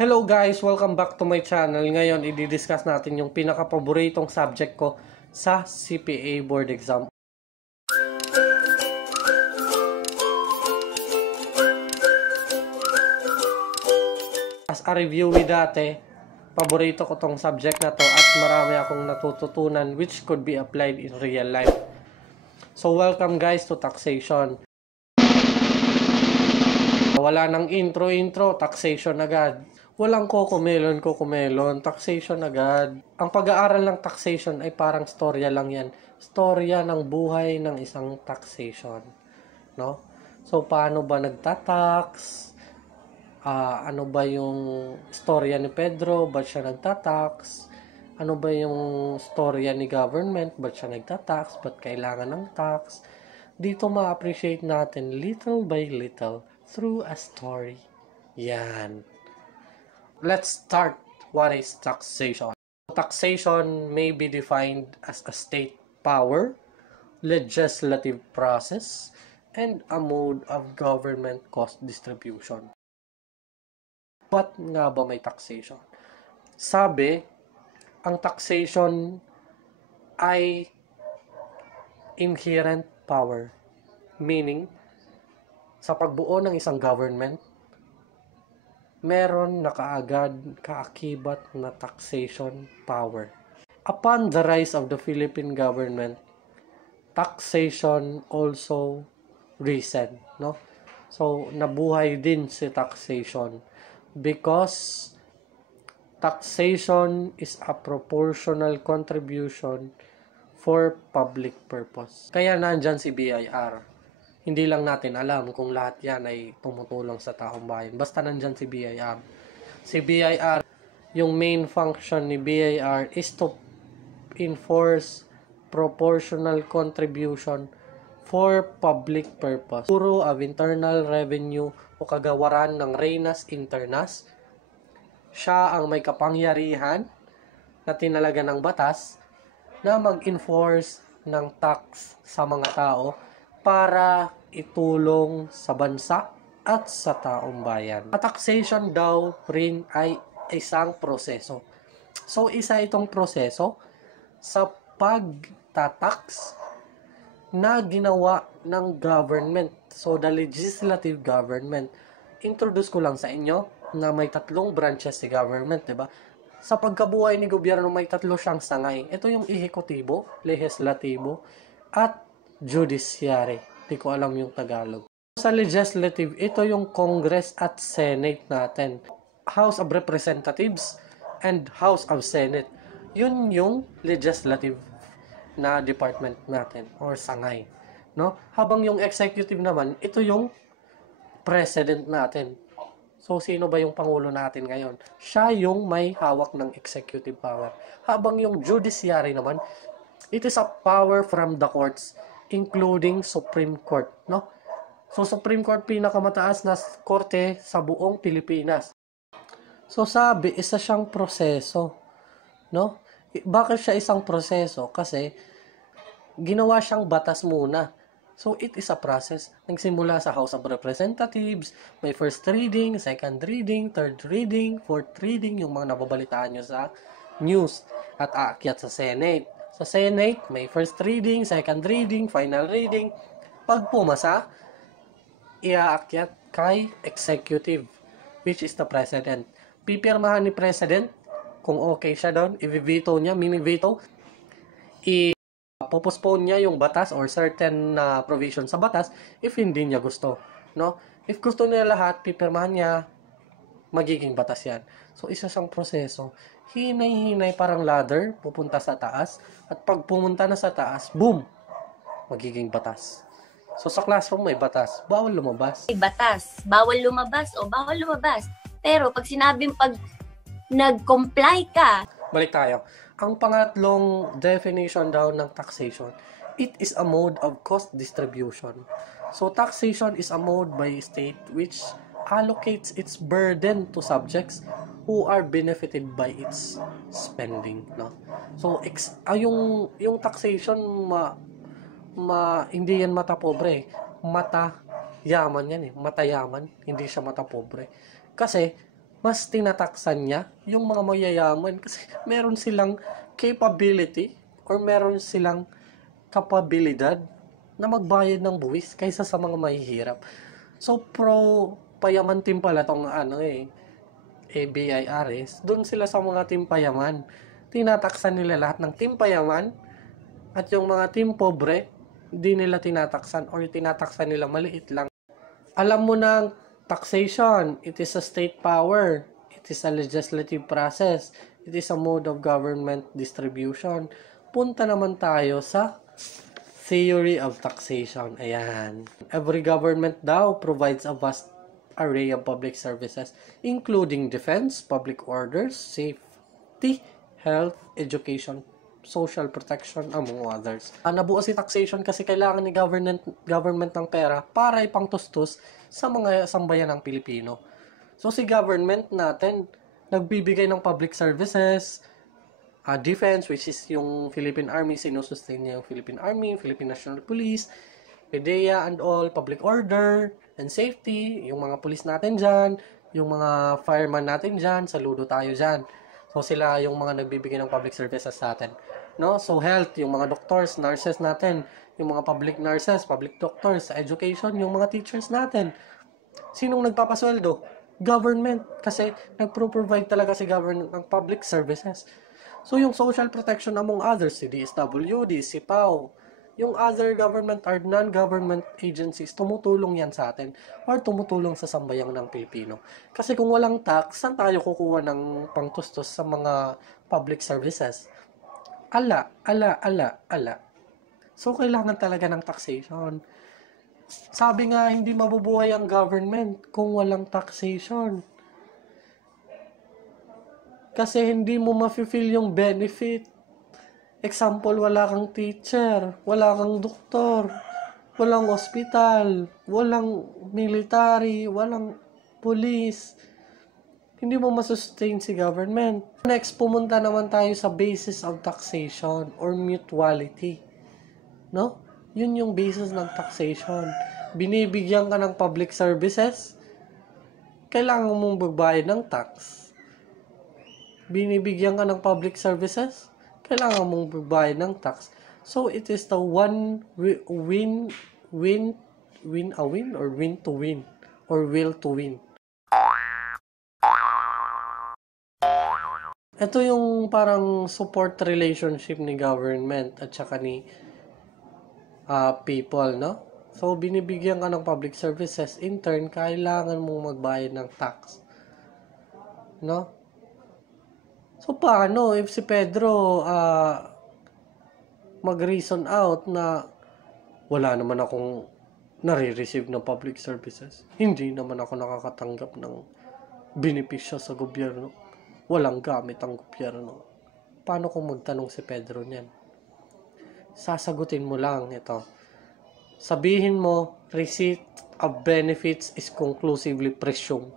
Hello guys! Welcome back to my channel. Ngayon, i-discuss natin yung pinaka-paboritong subject ko sa CPA board exam. As a reviewee dati, paborito ko tong subject na to at marami akong natututunan which could be applied in real life. So welcome guys to taxation. Wala nang intro, taxation agad. Walang kokomelon, taxation agad. Ang pag-aaral ng taxation ay parang storya lang yan. Storya ng buhay ng isang taxation. No? So, paano ba nagtatax? Ano ba yung storya ni Pedro? Ba't siya nagtatax? Ano ba yung storya ni government? Ba't siya nagtatax? Ba't kailangan ng tax? Dito ma-appreciate natin little by little through a story. Yan. Let's start. What is taxation? Taxation may be defined as a state power, legislative process, and a mode of government cost distribution. Ba't nga ba may taxation? Sabi, ang taxation ay inherent power. Meaning, sa pagbuo ng isang government, meron na kaakibat na taxation power. Upon the rise of the Philippine government, taxation also risen, no? So, nabuhay din si taxation because taxation is a proportional contribution for public purpose. Kaya nandyan si BIR. Hindi lang natin alam kung lahat yan ay tumutulong sa taong bayan. Basta nandyan si BIR. Si BIR, yung main function ni BIR is to enforce proportional contribution for public purpose. Puro of internal revenue o kagawaran ng Reinas Internas. Siya ang may kapangyarihan na tinalaga ng batas na mag-enforce ng tax sa mga tao para itulong sa bansa at sa taong bayan. Taxation daw rin ay isang proseso. So, isa itong proseso sa pagtatax na ginawa ng government. So, the legislative government. Introduce ko lang sa inyo na may tatlong branches si government, diba? Sa pagkabuhay ni gobyerno, may tatlo siyang sangay. Ito yung ehekutibo, legislatibo, at judiciary. Hindi ko alam yung Tagalog. Sa legislative, ito yung Congress at Senate natin. House of Representatives and House of Senate. Yun yung legislative na department natin or sangay. No? Habang yung executive naman, ito yung president natin. So, sino ba yung pangulo natin ngayon? Siya yung may hawak ng executive power. Habang yung judiciary naman, it is a power from the courts, including Supreme Court, no? So, Supreme Court, pinakamataas na korte sa buong Pilipinas. So, sabi, isa siyang proseso, no? Bakit siya isang proseso? Kasi, ginawa siyang batas muna. So, it is a process. Nagsimula sa House of Representatives, may first reading, second reading, third reading, fourth reading, yung mga nababalitaan nyo sa news, at aakyat sa Senate. Sa Senate, may first reading, second reading, final reading. Pag pumasa, iaakyat kay executive, which is the president. Pipirmahan ni president, kung okay siya doon, i-veto niya, mini-veto, i-postpone niya yung batas or certain provision sa batas if hindi niya gusto. No? If gusto niya lahat, pipirmahan niya, magiging batas yan. So, isa siyang proseso. Hinay-hinay parang ladder, pupunta sa taas. At pag pumunta na sa taas, boom! Magiging batas. So, sa classroom may batas. Bawal lumabas. May batas. Bawal lumabas o bawal lumabas. Pero pag sinabing pag nag-comply ka. Balik tayo. Ang pangatlong definition daw ng taxation, it is a mode of cost distribution. So, taxation is a mode by state which allocates its burden to subjects who are benefited by its spending, no? So yung taxation hindi yan mata pobre, mata yaman yan mata yaman, hindi siya mata pobre. Kasi mas tinataksan niya yung mga mayayaman kasi meron silang capability or meron silang kapabilidad na magbayad ng buwis kaysa sa mga mahihirap. So, payaman team pala tong ABIRs. Doon sila sa mga team payaman. Tinataksan nila lahat ng team payaman at yung mga team pobre, hindi nila tinataksan or tinataksan nila maliit lang. Alam mo na taxation, it is a state power. It is a legislative process. It is a mode of government distribution. Punta naman tayo sa theory of taxation. Ayan. Every government daw provides a vast array of public services, including defense, public orders, safety, health, education, social protection, among others. Nabuo si taxation kasi kailangan ni government ng pera para ipangtustos sa mga sambayan ng Pilipino. So si government natin, nagbibigay ng public services, defense, which is yung Philippine Army, sinusustain niya yung Philippine Army, Philippine National Police, PDEA and all, public order and safety, yung mga police natin dyan, yung mga fireman natin dyan, saludo tayo dyan. So sila yung mga nagbibigay ng public services sa atin. No? So health, yung mga doctors, nurses natin, yung mga public nurses, public doctors, education, yung mga teachers natin. Sinong nagpapasweldo? Government. Kasi nagpro-provide talaga si government ng public services. So yung social protection among others, si DSWD, si PAO, yung other government or non-government agencies, tumutulong yan sa atin or tumutulong sa sambayang ng Pilipino. Kasi kung walang tax, saan tayo kukuha ng pangtustos sa mga public services? Ala. So, kailangan talaga ng taxation. Sabi nga, hindi mabubuhay ang government kung walang taxation. Kasi hindi mo ma-feel yung benefit. Example, wala kang teacher, wala kang doktor, walang ospital, walang military, walang police. Hindi mo masustain si government. Next, pumunta naman tayo sa basis of taxation or mutuality. No? Yun yung basis ng taxation. Binibigyan ka ng public services, kailangan mong magbayad ng tax. Binibigyan ka ng public services, kailangan mong magbayad ng tax. So, it is the one win or win to win or will to win. Ito yung parang support relationship ni government at saka ni people, no? So, binibigyan ka ng public services, in turn, kailangan mong magbayad ng tax. No? So, paano if si Pedro mag-reason out na wala naman akong nare-receive ng public services? Hindi naman ako nakakatanggap ng benepisyo sa gobyerno. Walang gamit ang gobyerno. Paano kung magtanong si Pedro niyan? Sasagutin mo lang ito. Sabihin mo, receipt of benefits is conclusively presumed.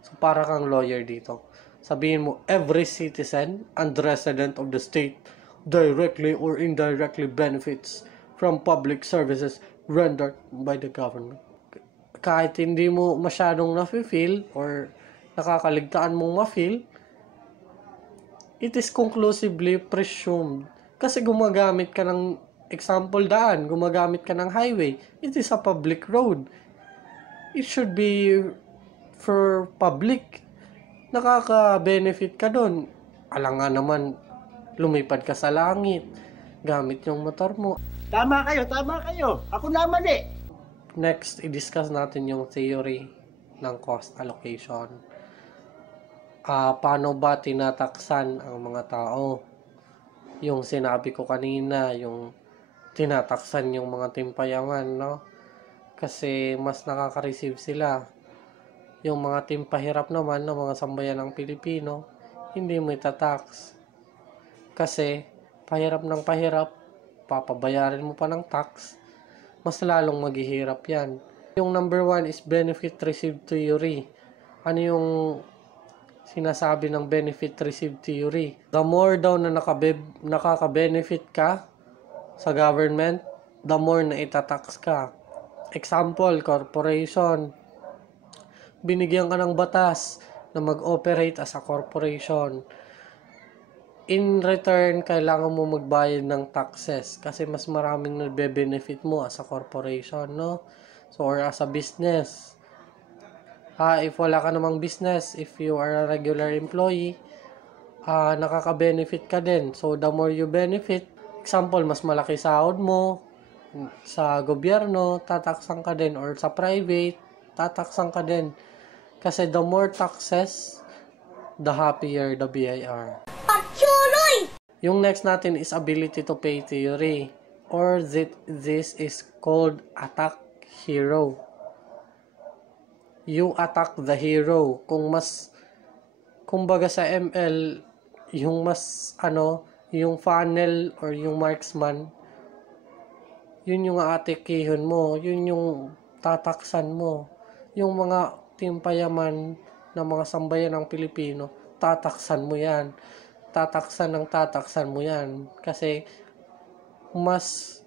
So, para kang lawyer dito. Sabihin mo, every citizen and resident of the state directly or indirectly benefits from public services rendered by the government. Kahit hindi mo masyadong nafe-feel or nakakaligtaan mong ma-feel, it is conclusively presumed. Kasi gumagamit ka ng example daan, gumagamit ka ng highway, it is a public road. It should be for public. Nakaka-benefit ka doon. Alangan naman, lumipad ka sa langit, gamit yung motor mo. Tama kayo. Ako naman eh. Next, i-discuss natin yung theory ng cost allocation. Paano ba tinataksan ang mga tao? Yung sinabi ko kanina, yung tinataksan yung mga timpayaman, no? Kasi mas nakaka-receive sila. Yung mga timpahirap naman ng mga sambayan ng Pilipino, hindi mo itatax. Kasi, pahirap ng pahirap, papabayarin mo pa ng tax, mas lalong maghihirap yan. Yung number 1 is benefit received theory. Ano yung sinasabi ng benefit received theory? The more daw na nakaka-benefit ka sa government, the more na itatax ka. Example, corporation. Binigyan ka ng batas na mag-operate as a corporation. In return, kailangan mo magbayad ng taxes kasi mas maraming nagbe-benefit mo as a corporation, no? So, or as a business. If wala ka namang business, if you are a regular employee, nakaka-benefit ka din. So, the more you benefit, example, mas malaki sahod mo sa gobyerno, tataksan ka din, or sa private, tataksan ka din. Kasi the more taxes, the happier the BIR. Yung next natin is ability to pay theory, or this is called attack hero. You attack the hero. Kumbaga sa ML, yung yung funnel or yung marksman, yun yung aatikihon mo, yun yung tataksan mo. Yung mga timpayaman ng mga sambayan ng Pilipino, tataksan mo yan. Tataksan mo yan. Kasi mas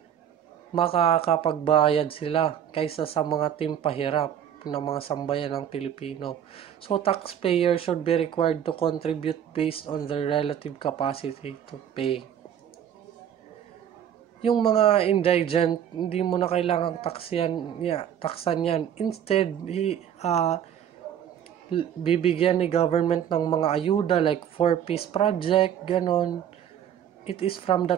makakapagbayad sila kaysa sa mga timpahirap ng mga sambayan ng Pilipino. So, taxpayers should be required to contribute based on their relative capacity to pay. Yung mga indigent, hindi mo na kailangang taksan yan. Instead, bibigyan ni government ng mga ayuda like 4-piece project, ganon. It is from the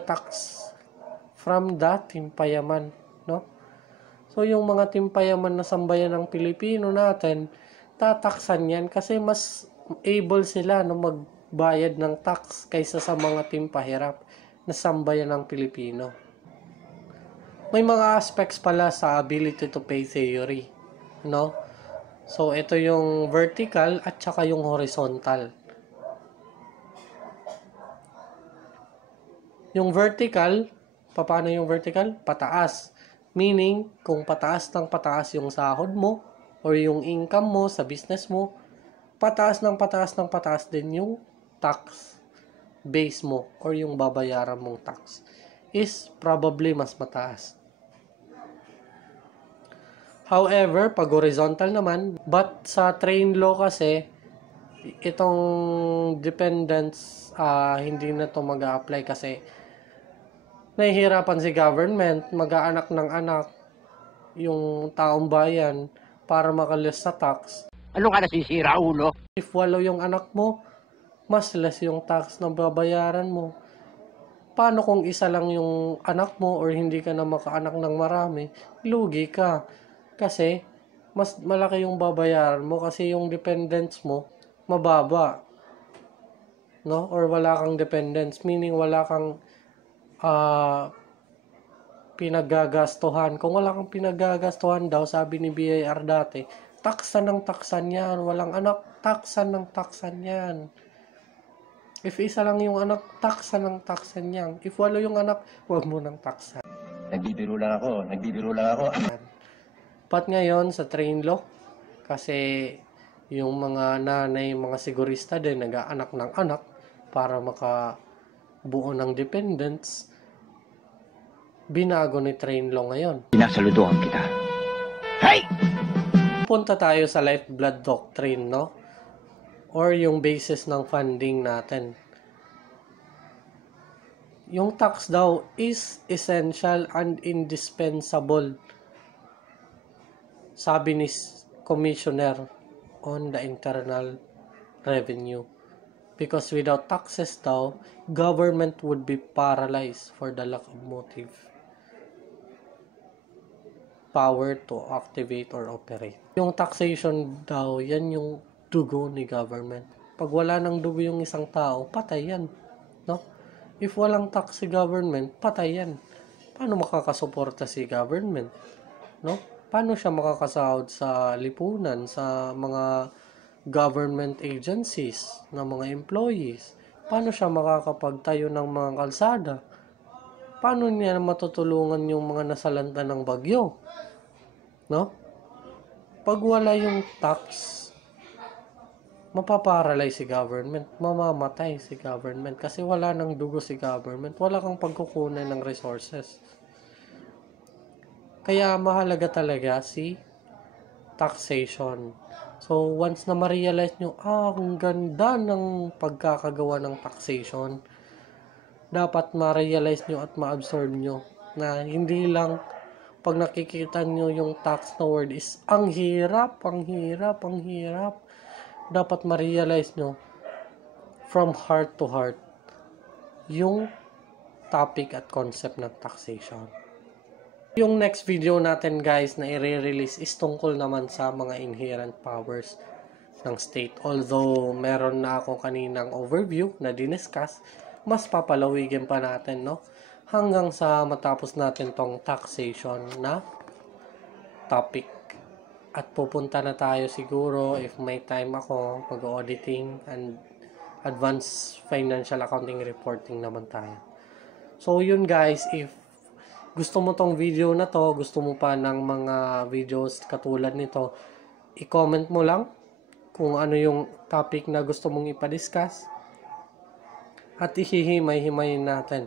timpayaman, no? So, yung mga timpayaman na sambayan ng Pilipino natin, tataksan yan kasi mas able sila na magbayad ng tax kaysa sa mga timpahirap na sambayan ng Pilipino. May mga aspects pala sa ability to pay theory, no? So, ito yung vertical at saka yung horizontal. Yung vertical, paano yung vertical? Pataas. Meaning, kung pataas ng pataas yung sahod mo or yung income mo sa business mo, pataas din yung tax base mo or yung babayaran mong tax is probably mas mataas. However, pag horizontal naman, but sa train law kasi, itong dependents, hindi na to mag-a-apply kasi nahihirapan si government, mag-aanak ng anak yung taong bayan para makalis sa tax. Ano ka nasisira, ulo? If walo yung anak mo, mas less yung tax na babayaran mo. Paano kung isa lang yung anak mo or hindi ka na makaanak ng marami? Lugi ka. Kasi mas malaki yung babayaran mo kasi yung dependents mo mababa. No? Or wala kang dependents, meaning wala kang pinagagastuhan. Kung wala kang pinagagastuhan daw, sabi ni BIR dati, taksan ng taksan yan. Walang anak, taksan ng taksan yan. If isa lang yung anak, taksan ng taksan yan. If walo yung anak, huwag mo nang taksan. Nagbibiro lang ako. But ngayon, sa train law, kasi yung mga nanay, mga sigurista din, nag-aanak ng anak para makabuo ng dependents, binago ni train law ngayon. Pinasaluduhan kita. Hey! Punta tayo sa lifeblood doctrine, no? Or yung basis ng funding natin. Yung tax daw is essential and indispensable, sabi ni Commissioner on the Internal Revenue. Because without taxes daw, government would be paralyzed for the lack of motive, power to activate or operate. Yung taxation daw, yan yung dugo ni government. Pag wala ng dugo yung isang tao, patay yan. No? If walang tax si government, patay yan. Paano makakasuporta si government? No? Paano siya makakasahod sa lipunan, sa mga government agencies, na mga employees? Paano siya makakapagtayo ng mga kalsada? Paano niya matutulungan yung mga nasalanta ng bagyo? No? Pag wala yung tax, mapaparalyze si government, mamamatay si government kasi wala nang dugo si government, wala kang pagkukunan ng resources. Kaya mahalaga talaga si taxation. So, once na ma-realize nyo, ang ganda ng pagkakagawa ng taxation, dapat ma-realize nyo at ma-absorb nyo na hindi lang pag nakikita nyo yung tax na word is ang hirap. Dapat ma-realize nyo from heart to heart yung topic at concept ng taxation. Yung next video natin guys na i-release is tungkol naman sa mga inherent powers ng state. Although meron na ako kaninang overview na diniscuss, mas papalawigin pa natin, no? Hanggang sa matapos natin tong taxation na topic. At pupunta na tayo siguro, if may time ako, mag-auditing and advanced financial accounting reporting naman tayo. So yun guys, if gusto mo tong video na to, gusto mo pa ng mga videos katulad nito, i-comment mo lang kung ano yung topic na gusto mong ipadiscuss at ihihimay-himayin natin